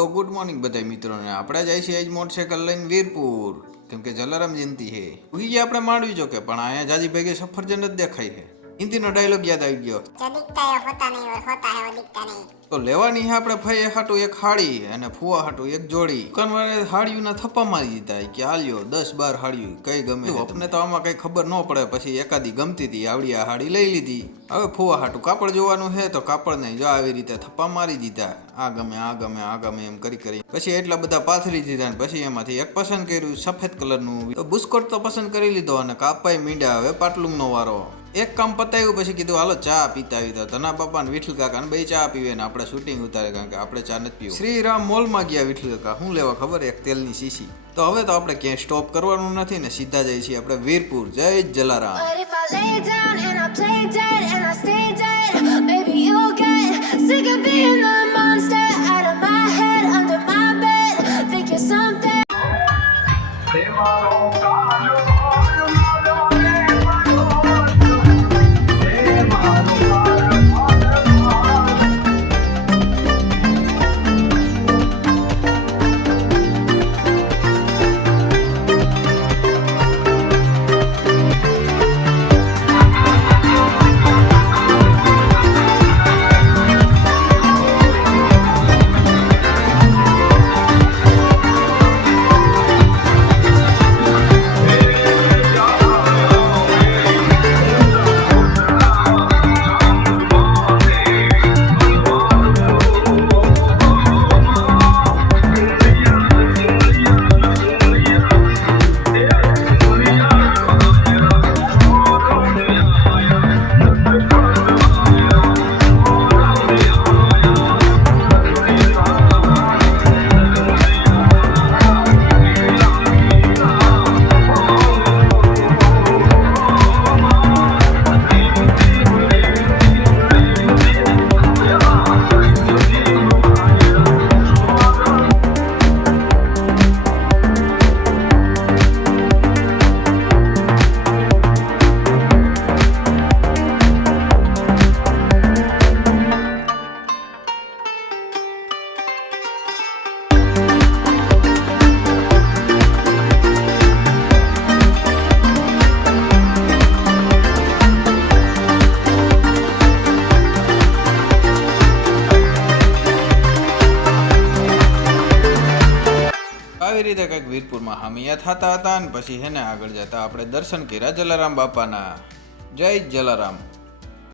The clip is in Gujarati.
તો ગુડ મોર્નિંગ બધા મિત્રોને। આપણે જાય છીએ આજ મોટરસાઇકલ લઈને વીરપુર, કેમ કે જલારામ જયંતિ છે। ઉઈ આપણે માંડવી ચોકે, પણ અહીંયા જાજી ભેગે સફરજન જ દેખાય છે। હિન્દીનો ડાયલોગ યાદ આવી ગયો, તો લેવાની છે આપણે ફઈએ હાટું એક હાડી અને ફુવા હાટું એક જોડી। દુકાનવાળાએ હાડીઓના થપ્પા મારી દીધા કે આલ્યો 10-12 હાડીઓ કઈ ગમે। આપણે તો આમાં કઈ ખબર ન પડે, પછી એકાદી ગમતી હતી આવડી આ હાડી લઈ લીધી। હવે ફુવા હાટું કાપડ જોવાનું છે, તો કાપડ ને જો આવી રીતે થપ્પા મારી દીધા, આ ગમે આ ગમે આ ગમે એમ કરી પછી એટલા બધા પાથરી દીધા। પછી એમાંથી એક પસંદ કર્યું સફેદ કલરનું, તો બુસ્કોટ તો પસંદ કરી લીધો અને કાપાઈ મીંડા। હવે પાટલુંગનો વારો। એક કામ પતાવ્યું પછી કીધું હાલો ચા પીતા આવી, તો ધના બાપા ને વિઠ્ઠલ કાકા ને બે ચા પીવે ને આપણે શૂટિંગ ઉતારે, કારણ કે આપણે ચા નથી પીવું। શ્રીરામ મોલમાં ગયા વિઠ્ઠલ કાકા, શું લેવા ખબર, એક તેલની શીશી। તો હવે તો આપણે ક્યાંય સ્ટોપ કરવાનું નથી ને સીધા જઈએ છીએ આપણે વીરપુર। જય જલારામ। આવી રીતે કંઈક વીરપુરમાં હામિયા થતા હતા, અને પછી હેને આગળ જતા આપણે દર્શન કર્યા જલારામ બાપાના। જય જલારામ।